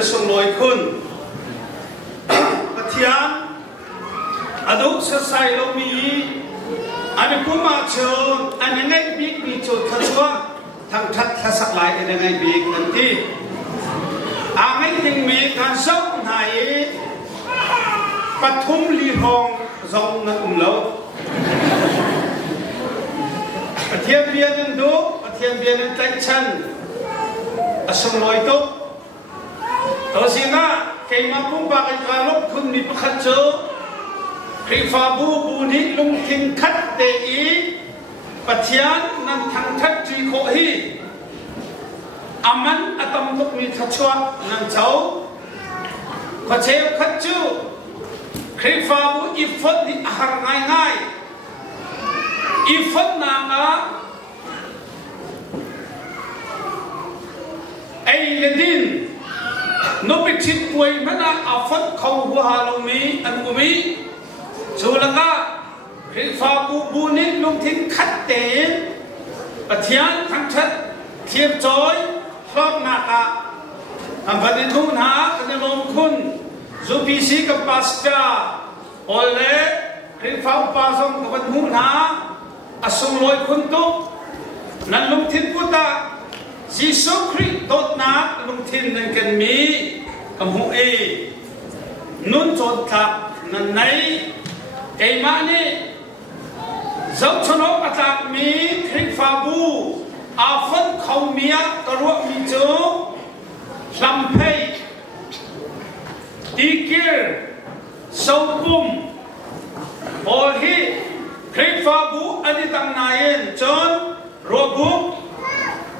เป็นส่งลอยคุณปะเทียนอดุสใส่เรามีอันนี้ผู้มาเชิญอันนี้ไงบิ๊กมีจุดทัศวะทางทัศน์สักหลายอันนี้ไงบิ๊กนั่นที่อันนี้ยังมีการส่งไหนปฐุมลีหองทรงนั่นเราปะเทียนเบียนันดูปะเทียนเบียนันใจชันส่งลอยตุ๊กตัวสินะใครมาพุ่งปากไอ้การลบคุณมีประคัตเจอคริฟาบูบูนิลุงทิงคัดเตอีปัจจัยนั้นทางทัดจีโคฮีอามันอัตมตุกมีทัชวะนั่นเจ้าขเชฟคัดจูคริฟาบูอีฟดดิอาหารง่ายๆอีฟดนางาไอ้เลดินนบิชิตป่วยมันอาฟัดเขาหัวหาลงมีอันกุมีชูลังกาคริฟาบูบูนิลงทิ้งขัดเตนปะเทียนทั้งชัดเทียบจอยครอบนาคาอันพันธุ์ทุนหากันลงคุณซูพีซีกับปัสกาโอเล่คริฟาปาสงกับพันธุ์ทุนหาอสงลอยคุณตุนั่นลงทิ้งพุทธะจีสุคริตดนักลงทิ้งนั่นกันมีกับหัวเอนุ่นจดขับนั่นในไอ้มานี่เจ้าชนกอัตตมีคริฟาบูอาฟันเขาเมียกระรวมีโจลำเพยตีเกียร์สาวบุมโอลีคริฟาบูอันนี้ตั้งนายจนรวบุ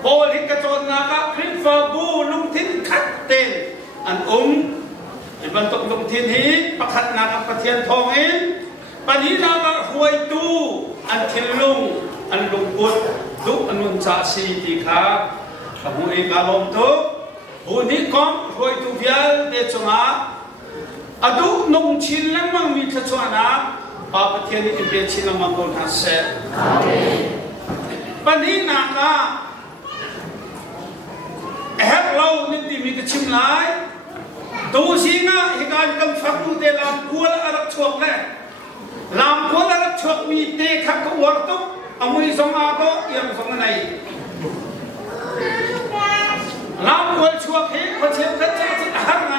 โอลีกระโจนนาคาคริฟาบูลุงทิ้งขัดเต็นอันไอ้บรรทุกลุงทิ้งฮีประคัดนาคาประเทียนทองเองปัญหาเราหวยตูอันเทลุงอันลุงกุดลุอันนุนจ่าสีดีค่ะขบวนเอกลมตุบุญนี้ก็หวยตูเวียเดชงาอดุนงชินและมังมีทัศนะปาปเทียนอินเดียชินมังกรฮัสเซปัญหาหนักอ่ะแอบเราเนี่ยที่มีกระชิมหลายตัวสิงห์เหตุการณ์กำฟังดูเดลามกัวและรักชวกแน่ลามกัวและรักชวกมีเตะขับกัวรตุกอามุยสงอาโตยังสงไหนลามกัวชวกเฮคนเชื่อกันจะอาหารไง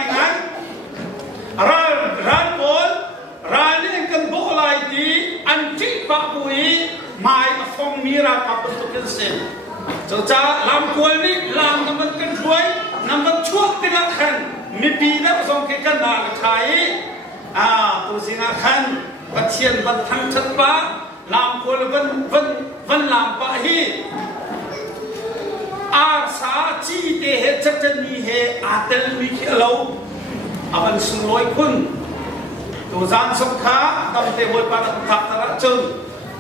ร้านบอลร้านนี้กันโบลายดีอันจิบะบุยไม่ฟองมีราคาเป็นตุกันเสียจ้าลามกัวนี่ลามน้ำมันกันช่วยน้ำมันชวกติละขันมีปีแล้วส่งกันนาไทยตัวสิงห์ขันปัจเจียนบันทังชัดปะลามกัววันลามปะฮีอาสาจีเตเหจัดนีเหอาเตลมีเขลาอาวันสุนลอยคุณตัวจานสมขาต้องเตบอยปาร์ตักตระจุน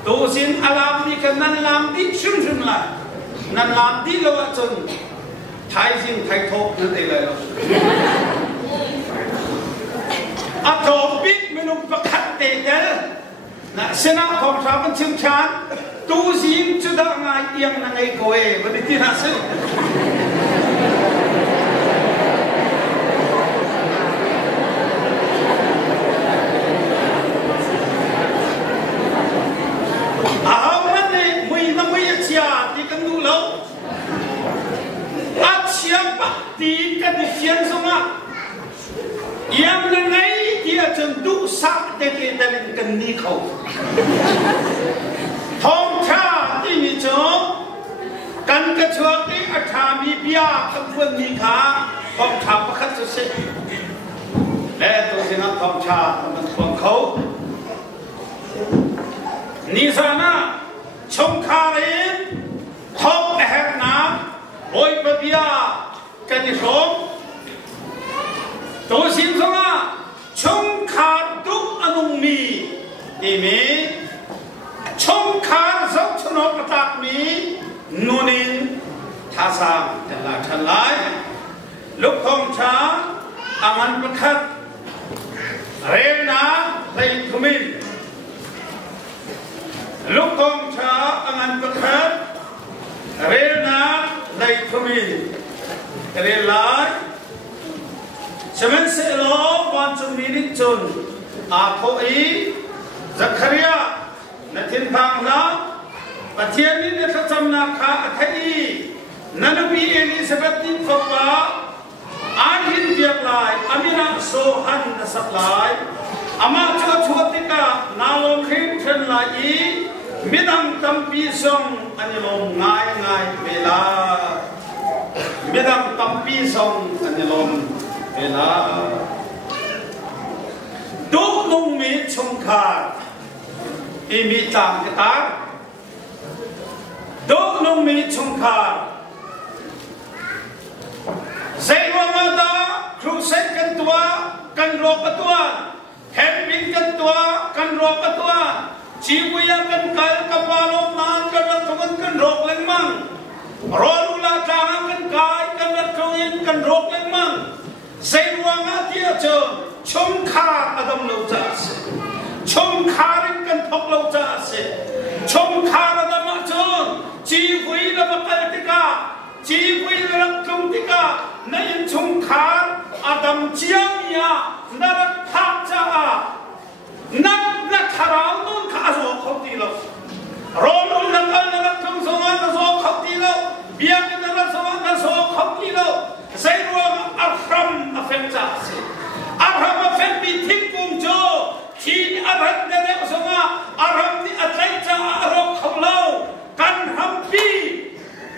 ตัวสิงห์อลามมีกันนั่นลามดิชุ่มละนั่นลามดิโลจุนไทยสิงไทยทบนั่นเองเลยอาโตบิดไม่นุ่มประคัดเตะนะเสนาของชาวบ้านชิมชานตูสิงจุดง่ายเอียงนั่งไอ้ก้อยวันนี้ที่น่าซื้อเอามันนี่มุยน้ำมุยเชียที่กันดูแล้วอาเชียปะตีกันเชียนสงะยังไงที่อาจารย์ดูสักแต่ที่แต่เล่นกันนี่เขาทองชาที่มีโจกันกระชวกที่อาชามีเบียร์กับคนมีขาทองชาประคัตสุดสิและตัวสินะทองชามันทวงเขานิสานะชงคารินทองแหกน้ำโอยปะเบียกันที่สองตัวสิงสงะชงขาดุอนุมีนี่มีชงขาสักชนกตักมีนูนินท่าสามแต่ละชั้นหลายลูกทองช้าอามันประคัดเรนาไลทุมินลูกทองช้าอามันประคัดเรนาไลทุมินเรลาย Semen selo wan chun minik chun aphoi Zakaria natin bang na patian ni natsam na kha athai nanabi Elizabeth ni papa ahin biak lai amina so han na saklai ama cha chotika nalom khin thren lai midang tampi song anilom ngai ngai bela midang tampi song anilom bela do nong mi chung kha imi tang kita do nong mi chung kha Zaywamada crusade kan tua kan ro katuan camping kan tua kan ro katuan cibuya kan kal kapalo nan kan ratungan kan rok lengmang rolula tangan kan kai kan ratungin kan rok lengmang Zaywanga dia chumkha adam lo jas chumkha kan thok lo jas chumkha adam chon cibuya bakal tika cibuya ratung tika nain chungkar adam ciangnya narak pakca nak harau nun kaso khoti lo rolul nakal narak tumsongan kaso khoti lo biak narak songan kaso khoti lo zairwa arham afekta arham afek bitik kumjo kin arham dene songa arham ni atlaita arok khawlo kan hampi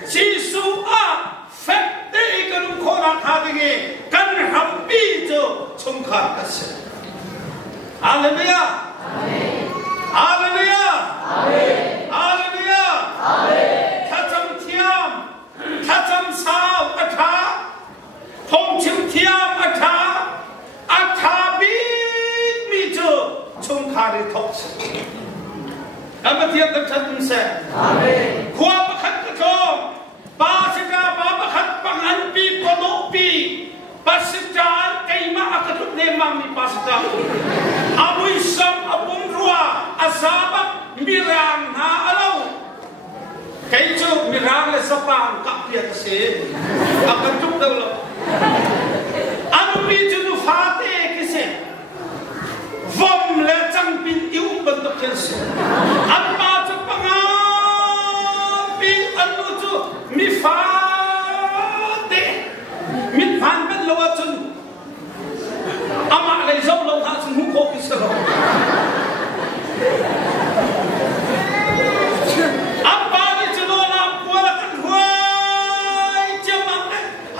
sisu a fek dei kan khona khadinge kan hampi jo chungkha kas haleluya amen haleluya amen haleluya amen thacham thiam thacham sao atha thom chim thiam atha bi mi jo chungkha ri thok amatiam thacham se amen khwa pakhat ko Pasika baba khat pangan pi kodok pi pasika kaima akatut nemang ni pasika abui sam abung rua asaba mirang ha alau kaijo mirang le sapang kapia kase akatut dawlo anu pi junu fate kise vom le chang pin iu bentuk kese apa mi fate mi fan ben lo chun ama le zau lo ha chun hu ko kisalo apa ni chuno na puala kan huai jamang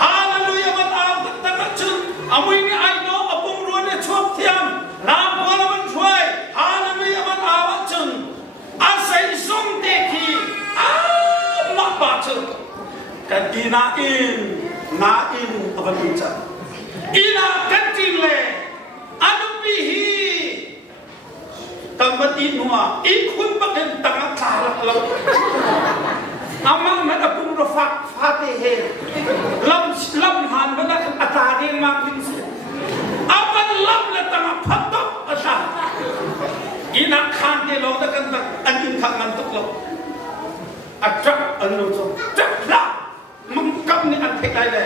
haleluya man am tak chun amui ni ai no apung ro ne chok thiam na puala man huai haleluya man awa chun asai song te ki ma pa chun kantina na in abalucha ina kantile anu bihi tambati nuwa ikun baken tanga thalak lo amang man apung ro fate he lam han bana atade mangin apan lam la tanga phatok asa ina khante lo da kan anin khang man tok lo atrak anu so tak mengkam ni an thek lai le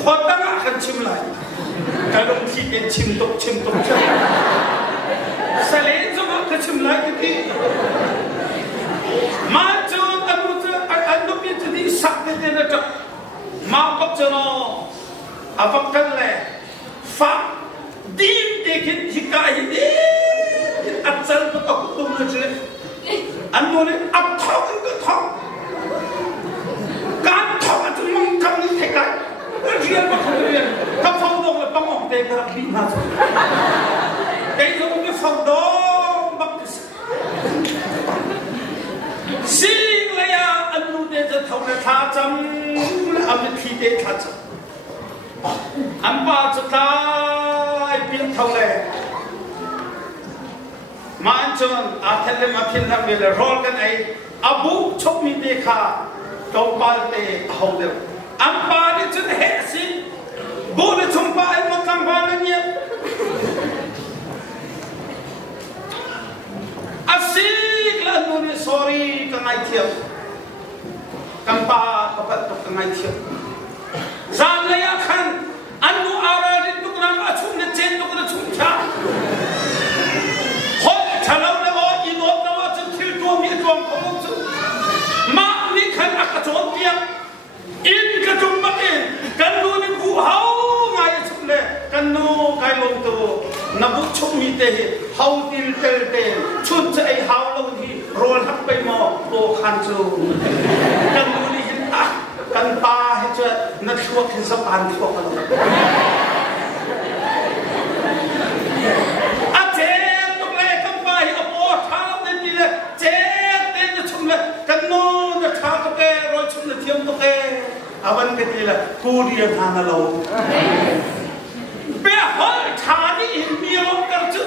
khotanga kan chim lai kalong thi en chim tok salen so ka chim lai ki ma chon anu pi ti sak de na tak ma kop chono avak kan le fa dim de kin hikai ni atsal to ko tum na chile anu ne ap thok ko thok kan thok atu mong kam ni thek lai rian ma khol rian ka phong dong le pang ong te ka bi na so dei so ni phong dong bak sing la ya anu deจะthau na tha cham la am thi de tha cham am pa chu tai pi thau le man chon a thel le ma thin na me le rol kan ai abu chok mi de kha tong pal te hau de am pa ni chun he sin bu de chung pa ai ma kang ba le ni asik la nu ni sorry ka ngai thiam kan pa ka pat to ka ngai thiam zan le ya khan anu ara rin tuk nam ชุนจะไอฮาวลงที่โรนทับไปมอโตคันจูกันดูนี่อ่ะกันตาให้เจอนักชั่วขึ้นสะพานชั่วกันอาเจตรงแรกกันไปเอาโอ้ท้าเต็มที่เลยเจเต็มจะชุ่มเลยกันโน่จะท้าตรงแกโรยชุ่มจะเทียมตรงแกอาวันกันทีละกูเรียนทางเราเปียหอยชานี่มีลมกันจุ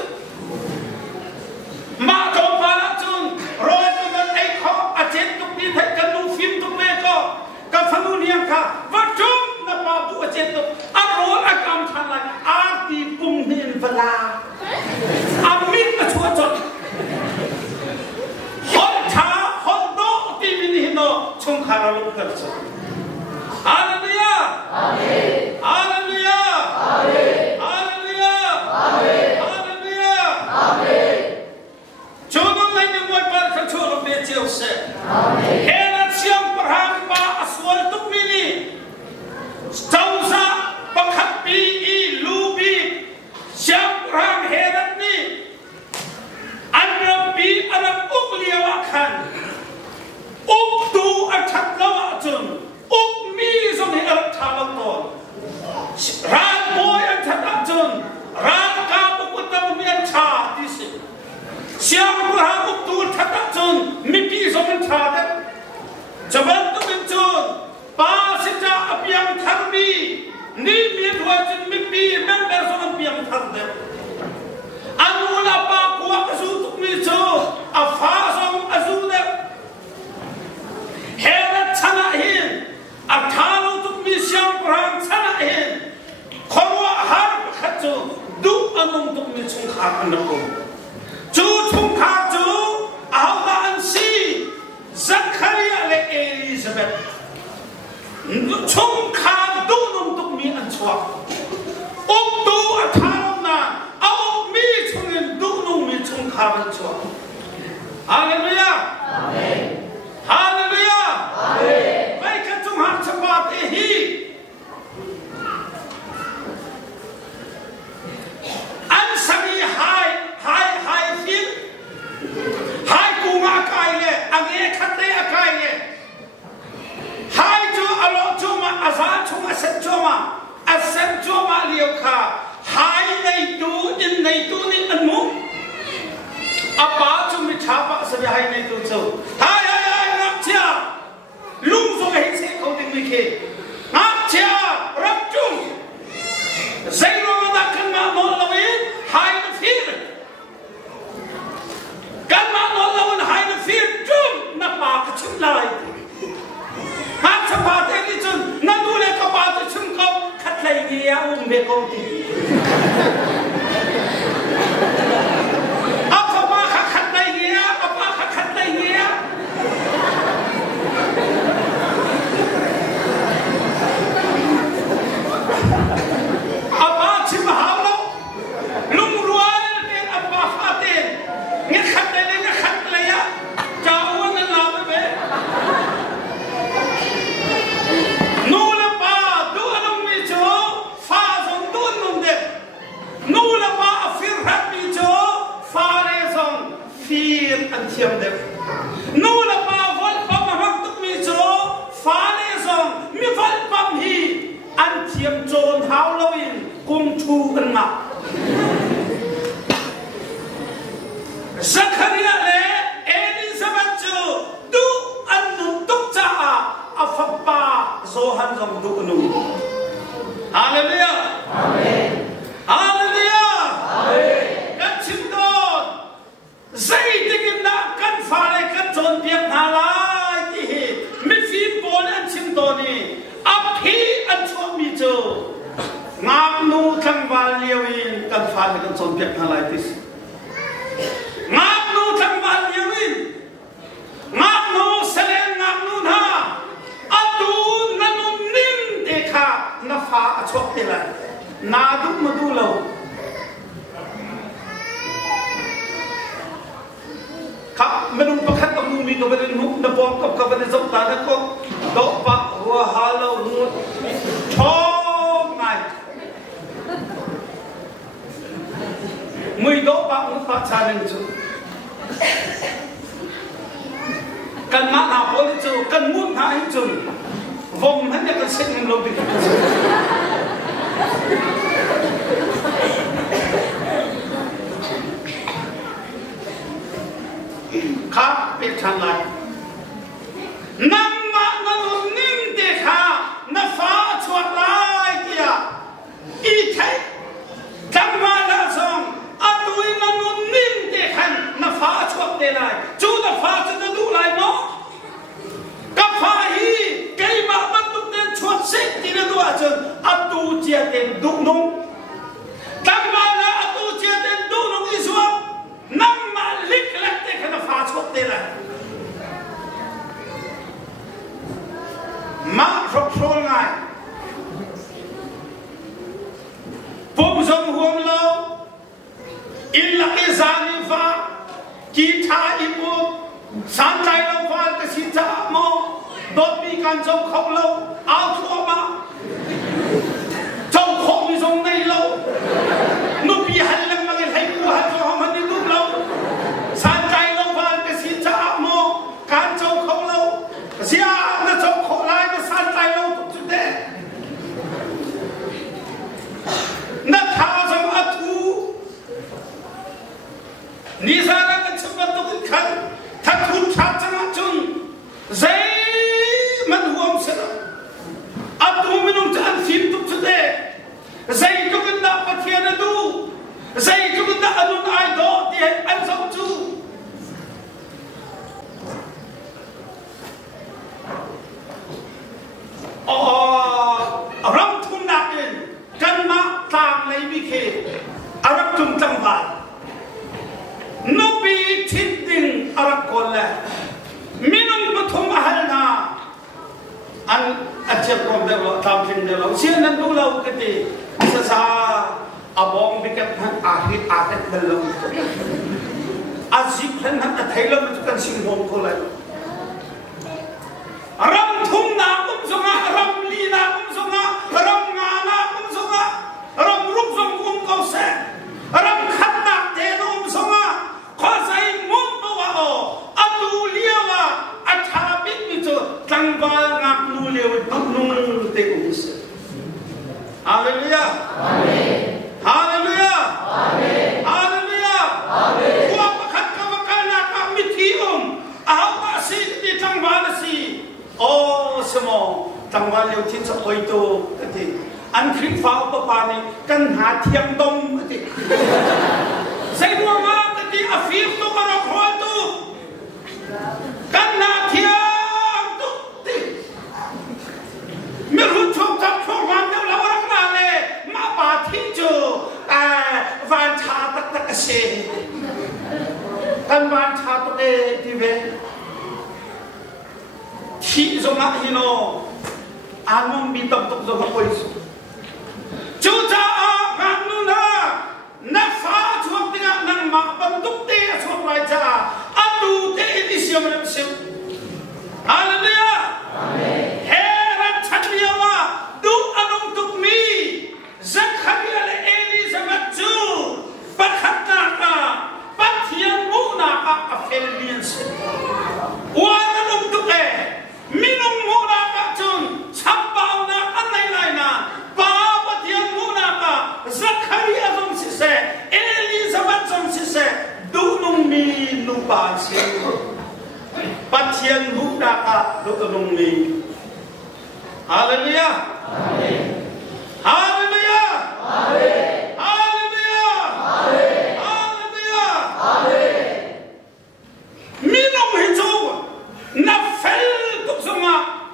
มาจงพาละจุนโรยกันไอ้ข้ออาเจตุกนี้ให้กันดูฟิล์มตรงนี้ก็กันฟังดูเนี่ยค่ะว่าจุนนับมาบุอาเจตุอารมณ์อากรรมทางไหนอาตีปุ่มเห็นเวลาอามินมาชัวจดหอยชาหอยโนตีมินิโนชงคาราลุกกันจุฮาเลลูยาอาเมนฮาเลลูยาอาเมนฮาเลลูยาอาเมนฮาเลลูยาอาเมนจูนนายยังไม่เปิดขันชูรเบียเจียวเสกอาเมนเฮนัดเชียงประหารบาอสวรตุกมินีเจ้าซาบังคับปีอีลูบีเชียงประหารเฮนัดนี้อันรับปีอันรับอุกเลียวขันอุกดูอัจฉริยะจุนอุกมีสมัยอัลชาบังตอนร้านบอยอันชัดจุนร้านกาบุกุตะมีอันชาดิสิเชียงบุราอุกตูชัดจุนมีปีสมัยชาเด็กจะเป็นตุเป็นจุนป้าสิจ้าอภิยังทันบีนี่มีตัวจุนมีปีแม่งเป็นสมัยปียังทันเด็กอันนู้นป้ากัวกสูตุมีจุนอาฟ้าสมอสูเด็กเฮรัชนะหินอาทานุตุมีเสียงพรางชนะเองคนว่าหาขัดจูดูอนุตุมีชงขาอันนั้นจูชงขาจูเอาละอันซีซักคาริยาและเอลิซาเบธชงขาดูนุตุมีอันชัวอุกดูอาทานุนาเอามีชงเงินดูนุมีชงขาอันชัวฮาเลลูยาอาเมนฮาเลลูยาอาเมนไม่กันจงหักฉบับเอฮีอันสมีหายฟิลหายกูงากายเลยอันนี้ขัดเตะกายเลยหายจูอารมณ์จูมาอาซาจูมาเซนจูมาอาเซนจูมาเลียวขาหายในดูอินในดูนี่อันมุอาป้าจูมิชาปะสบายในดูจูหายนักเชียลุงส่งให้เสกเขาดึงไม่เคนักเชียรับจุ่มเซโรมาดักกันมาโนลวินหายในฟิลกันมาโนลวินหายในฟิลจุ่มนับปากชุ่มเลยหากฉบับเอลิจุนนั่นดูเลยกบปากชุ่มเขาขัดเลยเดียอุ้มเบกองตีเอาเข้ามาขัดเลยเดียเอาปากขัดเลยเดียอาบาชิมหาโลลุงรวยเป็นอาบาฟาเตนเงี้ยขัดเลยเงี้ยขัดเลยอะจ้าวันนั้นลาไปเบ้นูละป้าดูอันนู้นมีโจฟ้าส่งดูนุ่มเด็กนูละป้าฟิร์รัตมีโจฟ้าเลยส่งฟิร์อันเทียมเด็กนูละป้าวันปั๊มหักตุกมีโจฟ้าเลยส่งมีวันปั๊มฮีอันเทียมโจนเท้าเราอินกุมชูกันมาซักคาริยาเลเอลิซาเบธจูดูอันนุตุกจ้าอาฟับปาโซฮันซงดูนูฮาเลลูยาอาเมนฮาเลลูยาอาเมนกันชิมโดนใจติกินนักกันฟ้าเลยกันโจนเปียกนาลายที่มิฟีบอลอันชิมโดนี่อภิอันชอบมีโจงามนูทั้งวาลีวินกันฟ้าเลยกันโจนเปียกนาลายที่งามนูทั้งวาลีวินงามนูเสลงงามนูท่าอัตูนันุนิ่งเด็กาน้าฟ้าชอบที่ไรนาดุมาดูเราครับไม่รู้ประคัตกับมูมีกับประเด็นมุกนับปองกับประเด็นสมตาแล้วก็โตปะหัวฮาโลงูชอบไงมือโตปะมุกปะชาเลนจู bố đi chú cần muốn hả anh chú vòng hắn đã cần xét ngầm lâu đi khắp biết thằng lại nằm mà nó ninh để khá nó phá chuột lại kìa ý thấy chẳng mà là xong tôi nó ninh để khăn nó phá chuột để lại chú nó phá cho nó đủ lại nó các phá hi cây mà bắt tục đến chuột xích thì nó đủ à chân tôi chia tiền đủ nông chẳng mà là tôi chia tiền đủ nông ý xuống nằm mà lịch lạc để khăn nó phá chuột để lại mà rộp rôn ngài bông dông huông lâu in là cái giá như phá kỳ thả im buộc sáng trái lâu phá cái xin trả mô đốt bị can dông không lâu áo thua mà dông không dông này lâu nó bị hành lăng mà cái thấy của hành cho họ đi lúc lâu sáng trái lâu phá cái xin trả mô can dông không lâu xia nó dông khổ lại nó sáng trái lâu cũng chút đấy nó thả dông áp thu ni sa ra cái chấp nhận tôi khăn thật hụt chát chẳng chun dây mình huống sẽ áp thu mình không chán phim tục chút đấy dây cho cái đạo phát hiện đủ dây cho cái đạo anh ai đó thì anh sống chú rong thun nạc lên căn mạc tàng lấy bí khê arab tum tăng vạn nó bị thịt đình arab còn lại minum bút thum ahal na anh achep rom de lo tam thim de lo xiên nan du lo cái gì sa sa abong bị cái ahit de lo azip hen han thấy lo cái sinh hồn cô lại ram thum na zonga ram li na zonga ram nga na zonga ram rup zong ko se ram khat na te no zonga kho sai mun to wa o atu liawa atha bit mi cho tangwa ngak nu lew nung te ko se hallelujah amen hallelujah amen hallelujah amen wa pakhat ka wakana ka mithium ahaw ba si ti tangwa na si ô sao thằng quan liêu thiên sập hơi tu thì anh khuyến pháo bà bà này căn hạ thiêng đông thì xây mua mà thì à phim tu mà nó khó tu căn hạ thiêng tu thì mấy lúc chụp tập chụp hoàn đâu lâu lắm mà nè mà bà thiên chủ van cha tắc tắc xe căn van cha tắc đi về khi zo ngak hino anong bitam tok zo ngak pois chuta a kanu na fa chuak tinga nang ma banduk te chuak mai cha atu te inisiam ram sim hallelujah amen hera chaniawa du anong tuk mi zakharia le elizabeth chu pakhatna ka pathian mu na ka afelians wa anong tuk minung muna ka chun sabaw na anay lai na papatiyan muna ka Zakaria zong sise Elizabeth zong sise dunong mi lupa si patiyan muna ka dunong mi hallelujah amen hallelujah amen hallelujah amen hallelujah amen minung hito na fel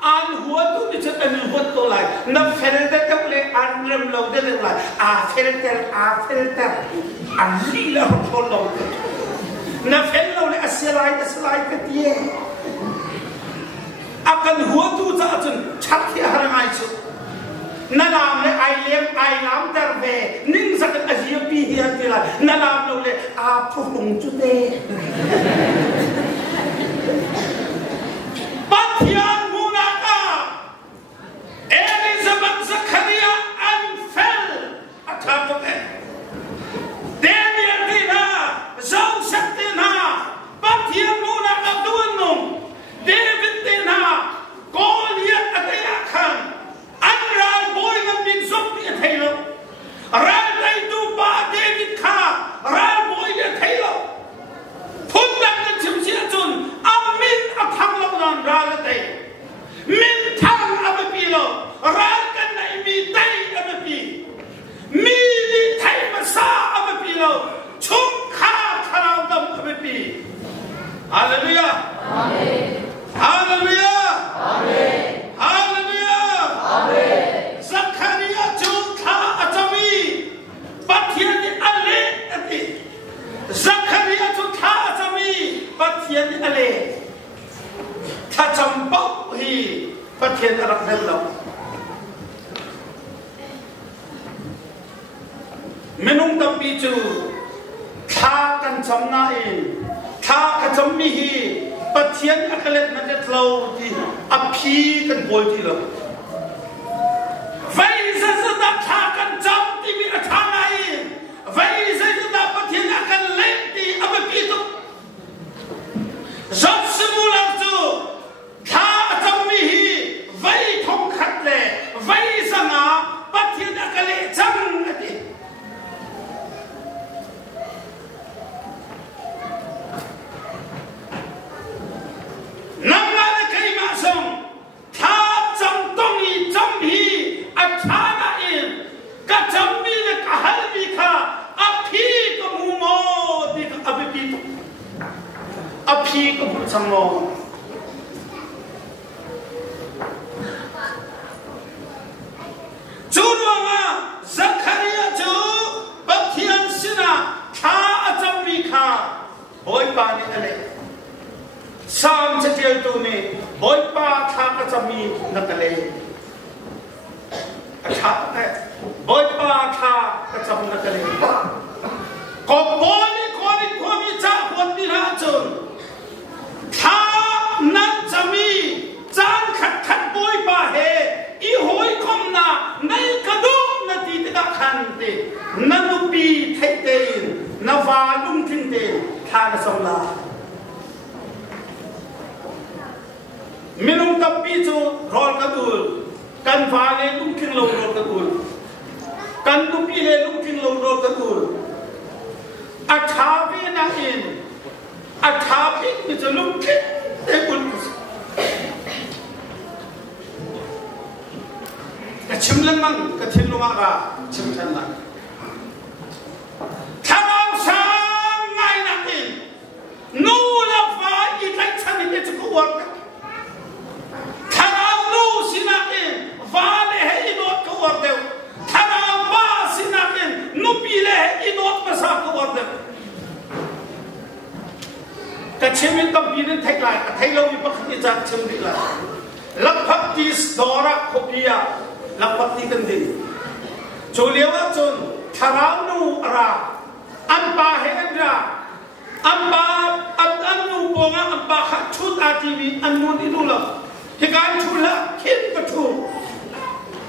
an hua tu ni chet an hua to lai na felter tak le an rem lo de le lai a felter an li la ho lo na fel lo le aslai ka tie akan hua tu cha chun chat thi harangai chu na lam le ai lam ter ve ning sak azia pi hi ti la na lam lo le a phu hung chu te pathian Elizabeth Zakaria unfell atapok Daniel dina Joseph dina pathian muna kaduan nung David dina Hallelujah. Amen. Hallelujah. Amen. Hallelujah. Amen. Zakaria Jukha Atami Patiani Ale Ati Zakaria Jukha Atami Patiani Ale Tachampau Hi Patiani Rakhello Menung Tampi Chu Tha Kan Chamna In Tha Kachami Hi Patiani Akalet Najet Lau Ti Api Kan Boy Ti Lo Vậy sẽ ta thà cần trong thì bị thà này. Vậy sẽ ta bắt hiện ra cần lên thì áp bị tụ. Rất sự mù lạc chú thà trong mi hi vậy thông khát lệ vậy sang á bắt hiện ra cần lệ chăng thì năm nay cái mà xong thà trong tông hi trong hi Achana in kacambi le kahalbi ka api ko mumo di abipi api ko sammo Junwa Zakaria ju Batian sina tha acambi ka boy pa ni ale sam chatel tu ni boy pa tha acambi nakale Acha boy pa tha kacham na kale ko boli cha hon ni ra chun tha nan chami chan khat boy pa he I hoi kom na nai kadu na ti ta khan te nanu pi thai te na va lung thing te tha na som la minung tapi chu rol ka dul Kan vale lungking low road kadul. Kan lupi le lungking low road kadul. Athabi na in. Athabi is a lungking kadul. Kachimlan man kathilumara chimtan man. Tharang sang ngai na in. No la va I like chani ke chu work. Tharang no sinakin. Vale hai inot ko wardeu thana ba sinakin nupile hai inot masa ko wardeu kachemin tam binin thailai thailo bi pakhni ja chimbi la lakphak ti dora khopia lakphak ti kan din cholewa chon tharau nu ara ampa hendra ampa abanu bonga ampa khatut atibi anun idula hikan chula khin pathu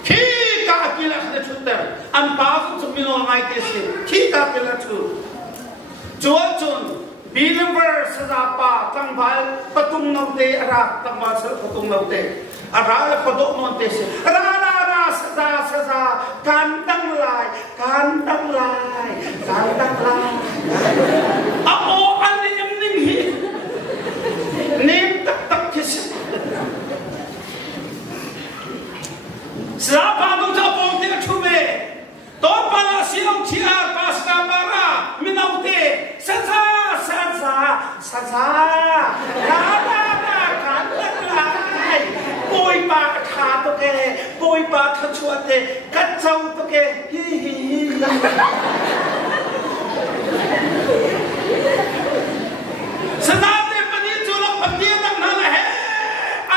Khi ka kila khne chutter am pa su mino mai ke se khi ka kila chu chuo chun believer sa pa tang bal patung nau te ara tang bal sa patung nau te ara la padok mon te se ra sa kan dang lai amo an nim ning hi nim tak kis Siapa tu jawab dia cuma, topa siang ciar pas kamera minaute, sansa, kan boy pa kha to ke, boy pa khachuat ke, kachau to ke, Senate pani chulak pati tak nala hai,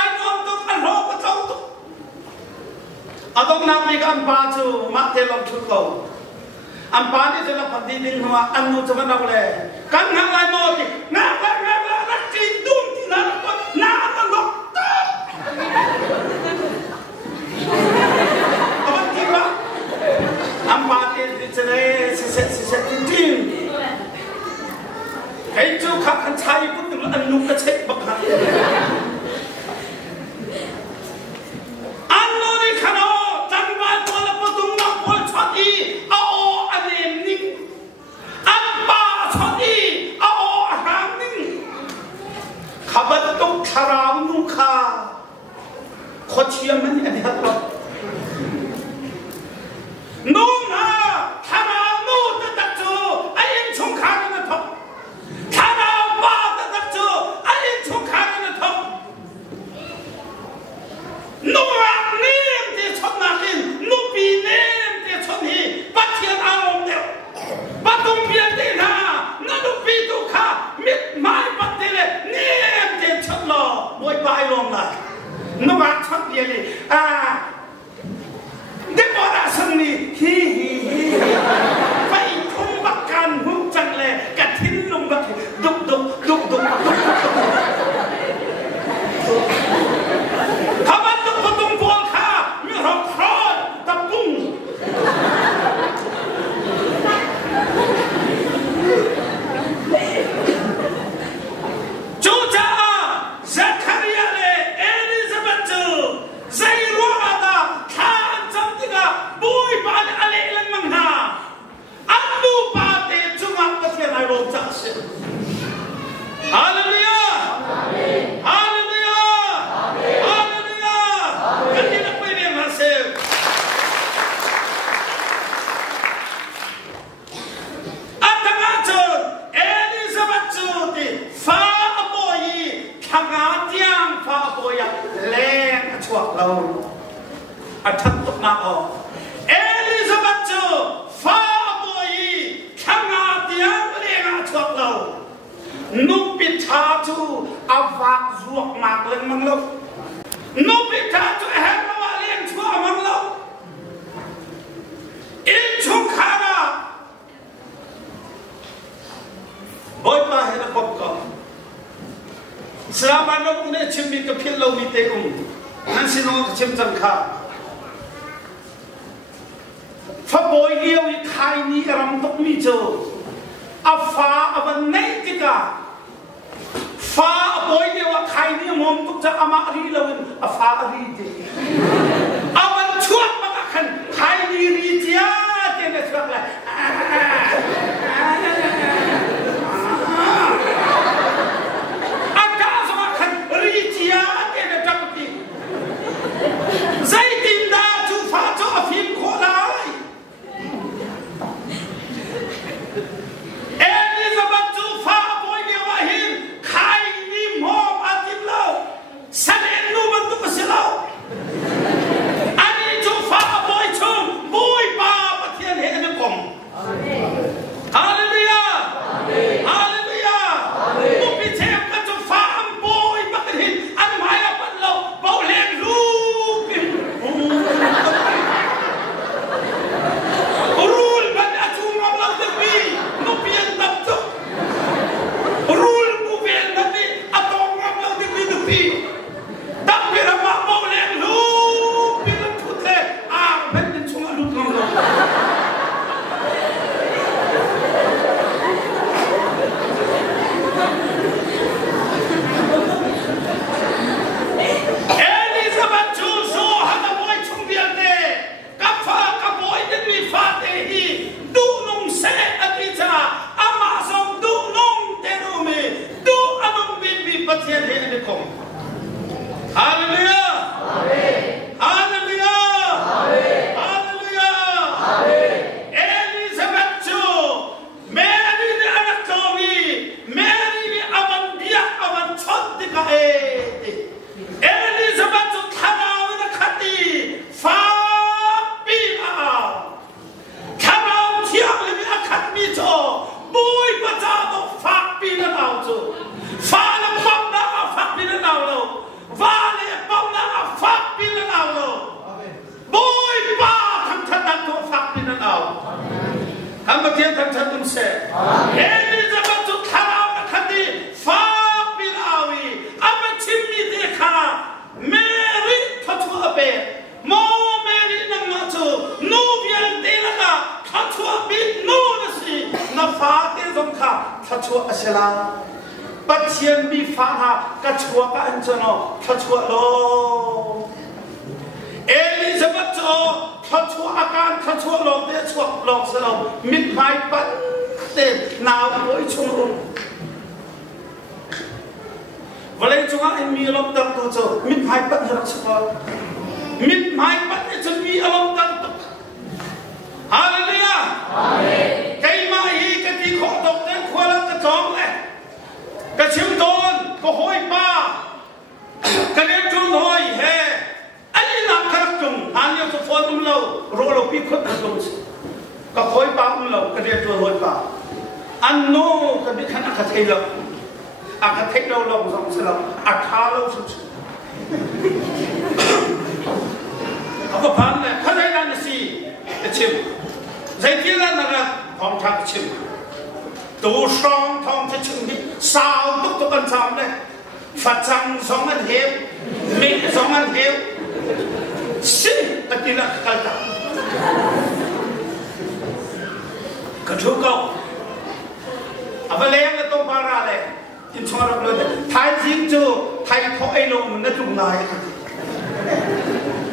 I know to kanho kachau to. Adong nabi kan bacu mak telom chuko. Ampani telom pati ding hua anu cuma nak le. Kan ngang lai mo ti ngang nak cindum ti nak lok. Apa tiba? Ampani di cere siset tin. Kai chu khat kan chai put anu ka chek bakha. Anu ni khano ao anem ning ampa chodi ao aham ning khabat tok tharam nu kha khochiam mani adi hatlo nu na tharam nu ta tak chu ayem chung kha na thok tharam ba ta tak chu boy by long life. No one talk really. The more suddenly he fight home back and move jungle, got him long back. Duk. How about the bottom ball car? You have fraud, the boom. akan take đâu lòng dòng sẽ lòng thá lâu sụt apa pan le khadai dan si chim zai kia là phong thang chim tu song thong chim đi sao tuk ăn sam đây phát sang song ăn hiếu mẹ song ăn hiếu xin ta kia là cái ta cái chú cậu apa lem là tông para đây in chung ra rồi thái dính chú thái thọ ai lồng nó chung lại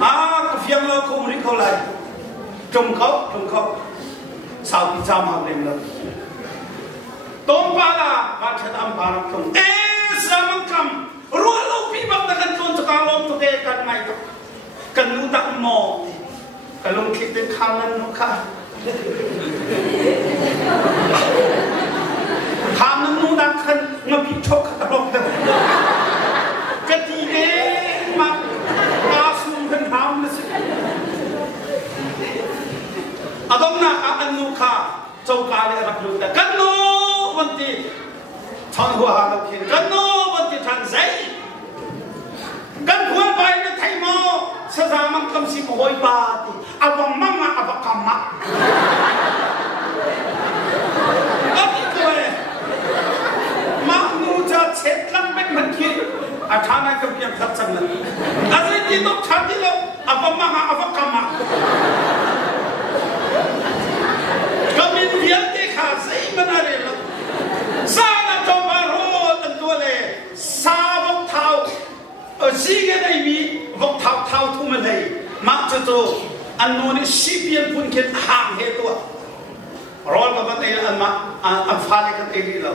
cái phiên lo không đi câu lại trồng khóc sao thì sao mà lên được tông para và thật âm para không Rev.Mang Kam rồi lâu bị bắt đặt con cho cả lông cho cái cần mày cần nu đặt mò cần lông khít đến khang lên nó khá khang lên nu đặt khăn nó bị chọc cả lông đó cái gì đấy mà ta xuống khăn ham nó đông na anh nu khá châu cá này đặt luôn cần nu vấn đề thằng hoa nó kia cần nu vấn đề thằng giấy cần quan bài nó thay mò sao ra mang cầm xì mồi ba thì abang mama abang kama cái gì vậy mà nu cha chết lắm bên mình kia thằng này cầm kiếm thật chân này cái gì đó thằng gì đó abang mama abang kama cầm in việc thì khá dễ mà nói rồi sao là cho bà rô tận tua lệ sao bốc thao ở gì cái này vì vọc thao thao thu mà này mặc cho anh nói ship yên phun kiện hàng hết tua rồi mà vấn đề anh phá đi cái này đâu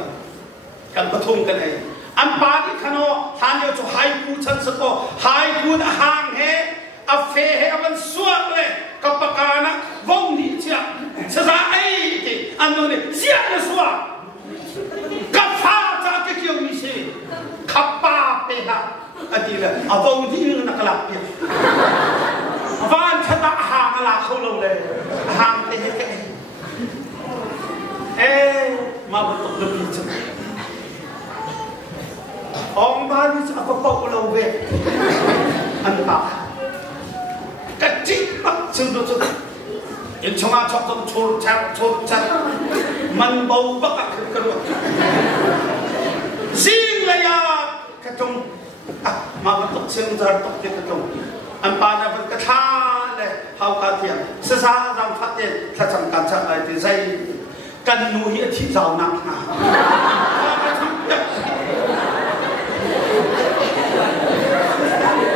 cần bắt thùng cái này anh phá đi khăn nó thằng yêu cho hai cú chân sức co hai cú đã hàng hết à phê hết anh suốt lệ các bác anh á vong đi chưa sao ra ấy thì anh nói này giết nó suốt các phá ra cái kiểu như thế các ba bê ha anh là ở đâu đi nữa là cái lạp biệt và anh thật là hàng là không lâu đây hàng thế cái mà vẫn tục được chứ ông ba đi sao có bọc lâu về anh bảo cái chính bắt chừng được chứ in chung à chọc trong chốt chặt mình bầu bắt cái rồi riêng là ya cái trong mà vẫn tục xương ra tục cái trong anh ba là vẫn cái tha này hao cá thiệt sơ sa rằng phát triển thật chẳng cản trở lại thì dây cần nuôi hiện thị giàu nặng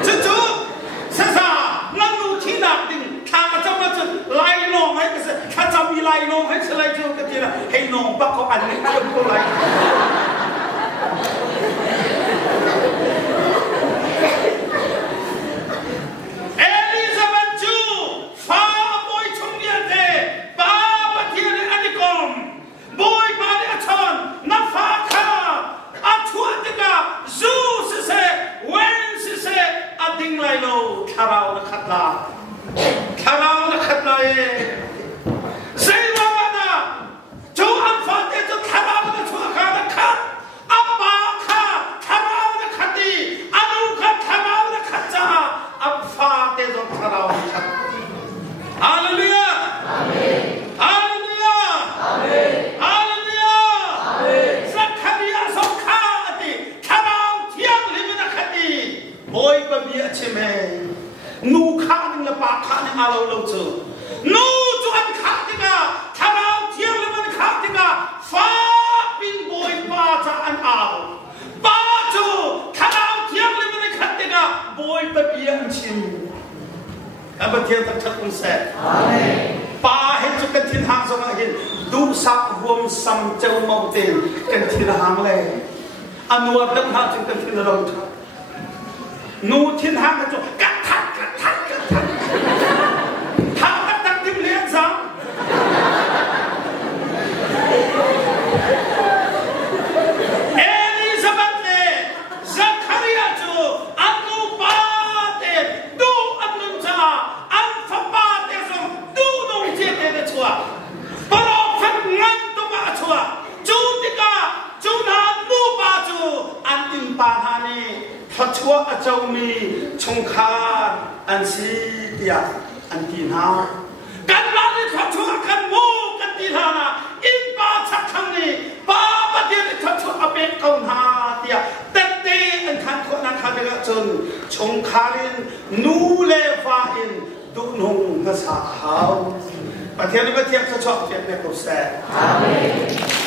chú sơ sa năng nuôi thị nặng tình thang ở trong nó lai nong hay cái thà chăm bị lai nong hay sẽ lai chưa cái gì là hay nong bắt có ăn cái chuyện cô lai Karau na khatla sei mama chú ăn phát để cho karau na chua ka na khat apa kha karau na khati anu kha karau na khatcha ab phát để cho karau na khat hallelujah amen hallelujah amen hallelujah amen zakharia sokha ati karau thiang lim na khati boy ba bi achime nu khá nên là ba khá nên alo lâu chờ nu cho anh khá thì cả thà nào thiêng là mình khá thì cả phá pin bồi ba cho anh alo ba cho thà nào thiêng là mình khá thì cả bồi ba bia anh chim các bạn thiêng thật thật cũng sẽ ba hết cho cái thiên hàng xong rồi đủ sắc hôm sầm châu màu tiền cái thiên hàng này anh nuôi đất hàng trên cái thiên hàng nu thiên hàng cái chỗ cắt thắt thằng bắt đặt tim liền sao Elizabeth này Zakaria chú anh nu ba thế đủ anh nun cha anh pháp ba thế xong đủ nông chết thế chúa prophet ngăn tu ba chúa chú tika chú na nu ba chú ทอชัวอาเจ้ามีชงคาอันซีเตียอันตีนากันมาในทอชัวกันโมกันตีนาอินปาชักคำนี้ปาปฏิริทอชัวอเบกเอาหาเตียเตเตอันคันคนนั้นคันเดกจนชงคารินนูเลฟาอินดุนงกษาเขาประเทศนี้ประเทศเขาชอบเจ็บในกุศล